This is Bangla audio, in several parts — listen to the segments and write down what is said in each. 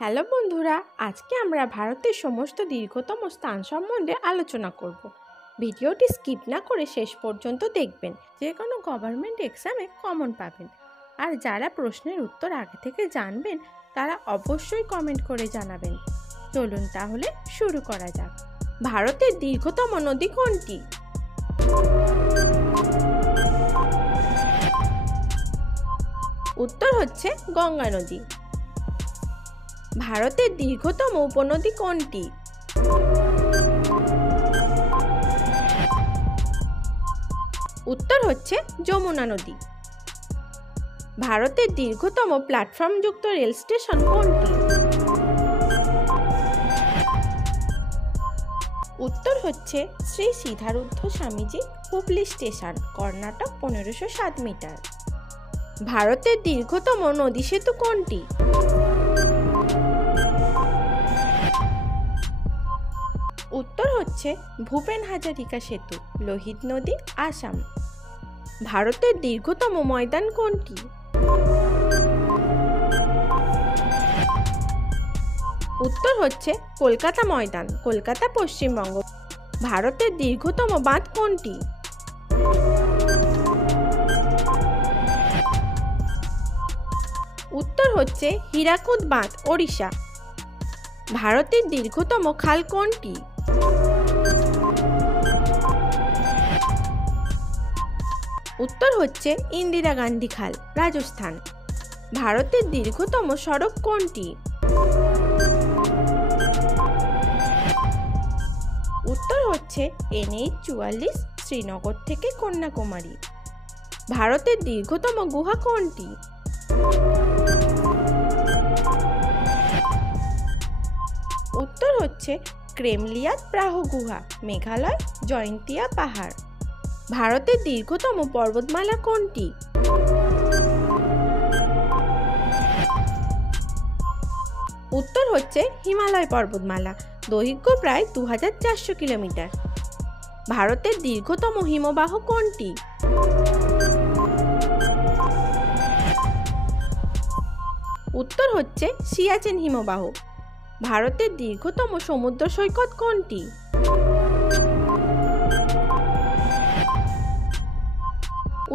হ্যালো বন্ধুরা, আজকে আমরা ভারতের সমস্ত দীর্ঘতম স্থান সম্বন্ধে আলোচনা করব। ভিডিওটি স্কিপ না করে শেষ পর্যন্ত দেখবেন, যে কোনো গভর্নমেন্ট এক্সামে কমন পাবেন। আর যারা প্রশ্নের উত্তর আগে থেকে জানবেন তারা অবশ্যই কমেন্ট করে জানাবেন। চলুন তাহলে শুরু করা যাক। ভারতের দীর্ঘতম নদী কোনটি? উত্তর হচ্ছে গঙ্গা নদী। ভারতের দীর্ঘতম উপনদী কোনটি? উত্তর হচ্ছে যমুনা নদী। ভারতের দীর্ঘতম প্ল্যাটফর্মযুক্ত রেল স্টেশন কোনটি? উত্তর হচ্ছে শ্রী সিদ্ধারূধ স্বামীজি হুবলি স্টেশন, কর্ণাটক, 1507 মিটার। ভারতের দীর্ঘতম নদী সেতু কোনটি? উত্তর হচ্ছে ভূপেন হাজারিকা সেতু, লোহিত নদী, আসাম। ভারতের দীর্ঘতম ময়দান কোনটি? উত্তর হচ্ছে কলকাতা ময়দান, কলকাতা, পশ্চিমবঙ্গ। ভারতের দীর্ঘতম বাঁধ কোনটি? উত্তর হচ্ছে হীরাকুদ বাঁধ, ওড়িশা। ভারতের দীর্ঘতম খাল কোনটি? উত্তর হচ্ছে ইন্দিরা গান্ধী খাল, রাজস্থান। ভারতের দীর্ঘতম সড়ক কোনটি? উত্তর হচ্ছে NH-44, শ্রীনগর থেকে কন্যাকুমারী। ভারতের দীর্ঘতম গুহা কোনটি? উত্তর হচ্ছে ক্রেমলিয়াত প্রাহ গুহা, মেঘালয়, জয়ন্তিয়া পাহাড়। ভারতের দীর্ঘতম পর্বতমালা কোনটি? উত্তর হচ্ছে হিমালয় পর্বতমালা, দৈর্ঘ্য প্রায় 2400 কিলোমিটার। ভারতের দীর্ঘতম হিমবাহ কোনটি? উত্তর হচ্ছে সিয়াচেন হিমবাহ। ভারতের দীর্ঘতম সমুদ্র সৈকত কোনটি?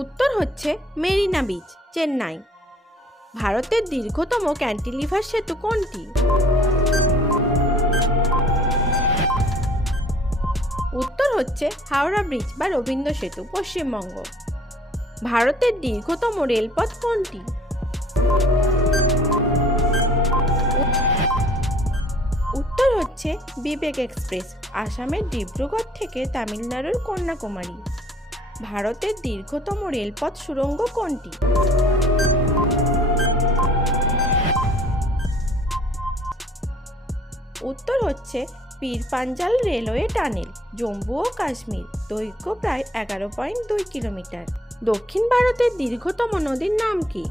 উত্তর হচ্ছে মেরিনা বিচ, চেন্নাই। ভারতের দীর্ঘতম ক্যান্টিলিভার সেতু কোনটি? উত্তর হচ্ছে হাওড়া ব্রিজ বা রবীন্দ্র সেতু, পশ্চিমবঙ্গ। ভারতের দীর্ঘতম রেলপথ কোনটি? উত্তর হচ্ছে বিবেক এক্সপ্রেস, আসামের ডিব্রুগড় থেকে তামিলনাড়ুর কন্যাকুমারী। ভারতের দীর্ঘতম রেলপথ সুড়ঙ্গ কোনটি? উত্তর হচ্ছে পীর পাঞ্জাল রেলওয়ে টানেল, জম্মু ও কাশ্মীর, দৈর্ঘ্য প্রায় 11.2 কিলোমিটার। দক্ষিণ ভারতের দীর্ঘতম নদীর নাম কি?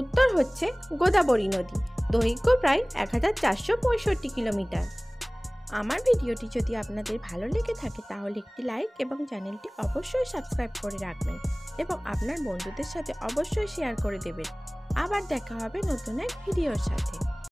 উত্তর হচ্ছে গোদাবরী নদী, দৈর্ঘ্য প্রায় 1465 কিলোমিটার। আমার ভিডিওটি যদি আপনাদের ভালো লেগে থাকে তাহলে একটি লাইক এবং চ্যানেলটি অবশ্যই সাবস্ক্রাইব করে রাখবেন এবং আপনার বন্ধুদের সাথে অবশ্যই শেয়ার করে দেবেন। আবার দেখা হবে নতুন এক ভিডিওর সাথে।